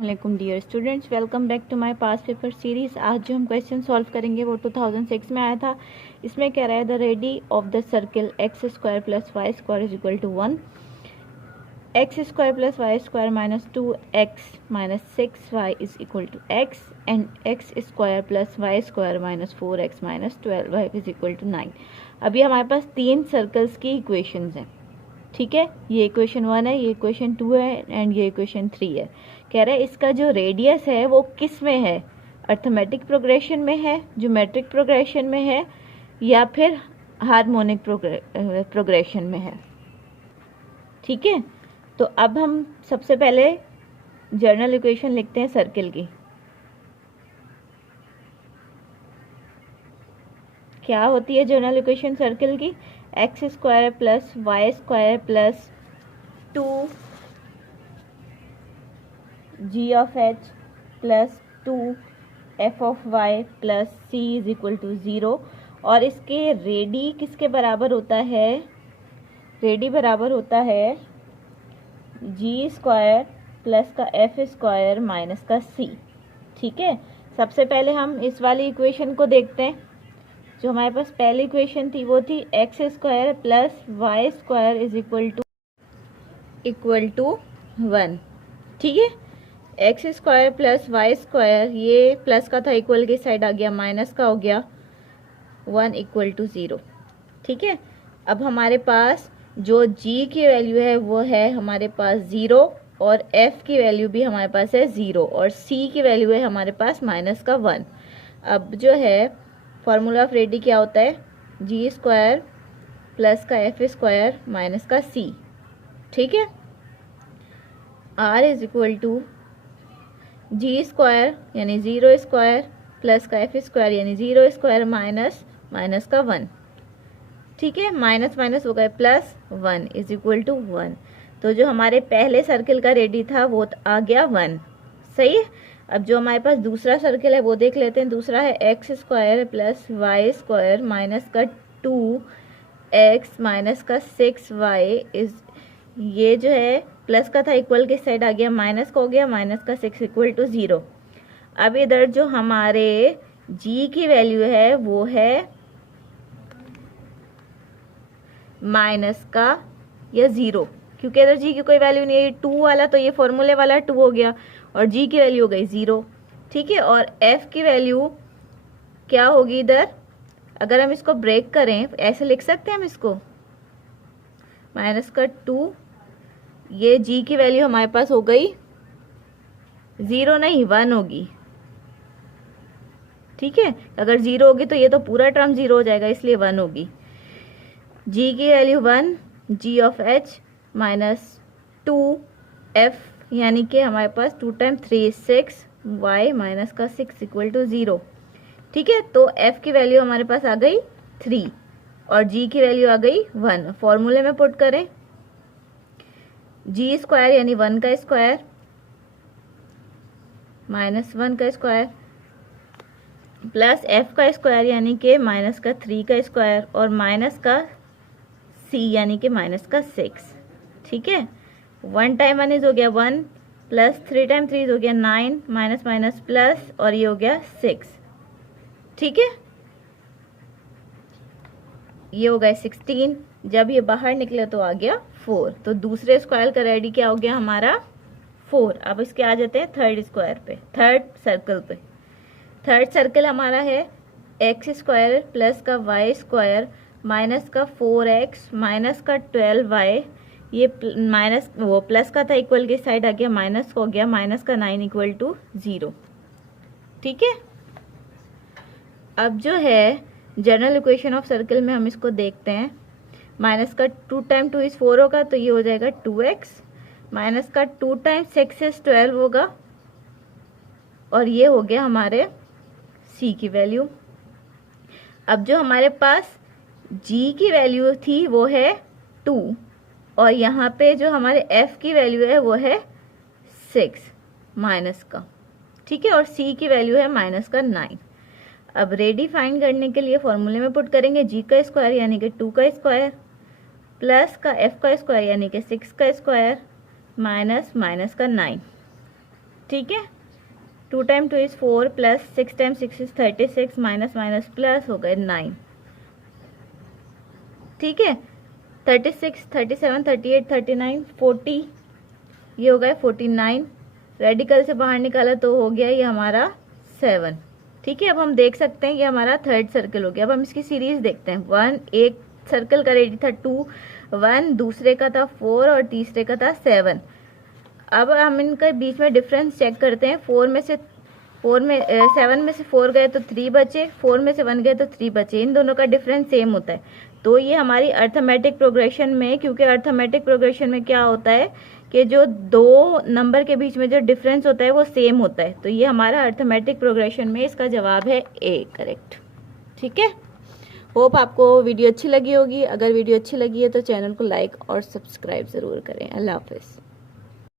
वालेकुम dear students, welcome back to my past paper series. आज जो हम क्वेश्चन सॉल्व करेंगे वो 2006 में आया था। इसमें कह रहा है the radii of the circle x square plus y square is equal to 1, x square plus y square minus 2x minus 6y is equal to x and x square plus y square minus 4x minus 12y is equal to 9। अभी हमारे पास तीन circles की equations हैं, ठीक है। ये equation 1 है, ये इक्वेशन 2 है एंड ये इक्वेशन 3 है। कह रहे हैं इसका जो रेडियस है वो किस में है, अर्थमेटिक प्रोग्रेशन में है, ज्योमेट्रिक प्रोग्रेशन में है या फिर हार्मोनिक प्रोग्रेशन में है, ठीक है। तो अब हम सबसे पहले जनरल इक्वेशन लिखते हैं सर्किल की। क्या होती है जनरल इक्वेशन सर्किल की? X square plus y square plus 2 g of h plus 2 f of y plus c is equal to 0। और इसके रेडी किसके बराबर होता है? रेडी बराबर होता है जी स्क्वायर प्लस का एफ स्क्वायर माइनस का सी, ठीक है। सबसे पहले हम इस वाली इक्वेशन को देखते हैं। जो हमारे पास पहली इक्वेशन थी वो थी x square plus y square is equal to 1, ठीक है। X square plus y square, ये प्लस का था, इक्वल की साइड आ गया, माइनस का हो गया, 1 इक्वल टू 0, ठीक है। अब हमारे पास जो g की वैल्यू है वो है हमारे पास 0 और f की वैल्यू भी हमारे पास है 0 और c की वैल्यू है हमारे पास माइनस का 1। अब जो है फॉर्मूला ऑफ रेडी क्या होता है? जी स्क्वायर प्लस का एफ स्क्वायर माइनस का c, ठीक है। r is equal to g square यानी 0 स्क्वायर प्लस का एफ स्क्वायर यानी 0 स्क्वायर माइनस का 1, ठीक है। माइनस माइनस हो गए प्लस 1 इज इक्वल टू 1। तो जो हमारे पहले सर्किल का रेडी था वो आ गया 1, सही है। अब जो हमारे पास दूसरा सर्किल है वो देख लेते हैं। दूसरा है x square plus y square minus का 2x माइनस का 6y इज, ये जो है प्लस का था, इक्वल के साइड आ गया, माइनस का हो गया, माइनस का 6 इक्वल टू 0। अब इधर जो हमारे g की वैल्यू है वो है माइनस का या 0, क्योंकि इधर g की कोई वैल्यू नहीं है, 2 वाला तो ये फॉर्मूले वाला 2 हो गया और g की वैल्यू हो गई 0, ठीक है। और f की वैल्यू क्या होगी इधर? अगर हम इसको ब्रेक करें ऐसे लिख सकते हैं हम इसको, माइनस का 2, ये g की वैल्यू हमारे पास हो गई 0 नहीं 1 होगी, ठीक है। अगर 0 होगी तो ये तो पूरा टर्म 0 हो जाएगा, इसलिए 1 होगी। g की value 1, g of h minus 2f यानी कि हमारे पास 2 टाइम 3 6 y माइनस का 6 इक्वल टू 0, ठीक है। तो f की वैल्यू हमारे पास आ गई 3 और g की वैल्यू आ गई 1। फॉर्मूले में पुट करें, जी स्क्वायर यानी 1 का स्क्वायर माइनस 1 का स्क्वायर प्लस f का स्क्वायर यानी कि माइनस का 3 का स्क्वायर और माइनस का c यानी कि माइनस का 6, ठीक है। 1 टाइम 1 इज हो गया 1 प्लस 3 टाइम 3 इज हो गया 9 माइनस माइनस प्लस और ये हो गया 6, ठीक है। ये हो गया 16, जब ये बाहर निकले तो आ गया 4। तो दूसरे स्क्वायर का रेडी क्या हो गया हमारा? 4। अब इसके आ जाते हैं थर्ड स्क्वायर पे, थर्ड सर्कल पे। थर्ड सर्कल हमारा है एक्स स्क्वायर प्लस का वाई स्क्वायर माइनस का 4x माइनस का 12y, ये माइनस वो प्लस का था, इक्वल के साइड आ गया, माइनस हो गया, माइनस का 9 इक्वल टू 0, ठीक है। अब जो है जनरल इक्वेशन ऑफ सर्किल में हम इसको देखते हैं। माइनस का 2 टाइम 2 इज 4 होगा तो ये हो जाएगा 2x, माइनस का 2 टाइम 6 इज 12 होगा और ये हो गया हमारे c की वैल्यू। अब जो हमारे पास g की वैल्यू थी वो है 2 और यहाँ पे जो हमारे f की वैल्यू है वो है 6 माइनस का, ठीक है। और c की वैल्यू है माइनस का 9। अब रेडी फाइंड करने के लिए फॉर्मूले में पुट करेंगे, g का स्क्वायर यानी कि 2 का स्क्वायर प्लस का f का स्क्वायर यानी कि 6 का स्क्वायर माइनस माइनस का 9, ठीक है। 2 time 2 is 4 plus 6 time 6 is 36 minus minus plus हो गए 9। ठीक है, 36, 37, 38, 39, 40, ये हो गए 49। रेडिकल से बाहर निकाला तो हो गया ये हमारा 7। ठीक है, अब हम देख सकते हैं ये हमारा थर्ड सर्कल हो गया। अब हम इसकी सीरीज देखते हैं। 1, एक सर्कल का रेडी था 2, 1 दूसरे का था 4 और तीसरे का था 7। अब हम इनके बीच में डिफरेंस चेक करते हैं। 7 में से 4 गए तो 3 बचे, 4 में से 1 गए तो 3 बचे। इन दोनों का डिफरेंस सेम होता है, तो ये हमारी अर्थमेटिक प्रोग्रेशन में, क्योंकि अर्थमेटिक प्रोग्रेशन में क्या होता है कि जो दो नंबर के बीच में जो डिफरेंस होता है वो सेम होता है, तो ये हमारा अर्थमेटिक प्रोग्रेशन में इसका जवाब है ए, करेक्ट। ठीक है, होप आपको वीडियो अच्छी लगी होगी। अगर वीडियो अच्छी लगी है तो चैनल को लाइक और सब्सक्राइब ज़रूर करें। अल्लाह हाफिज़।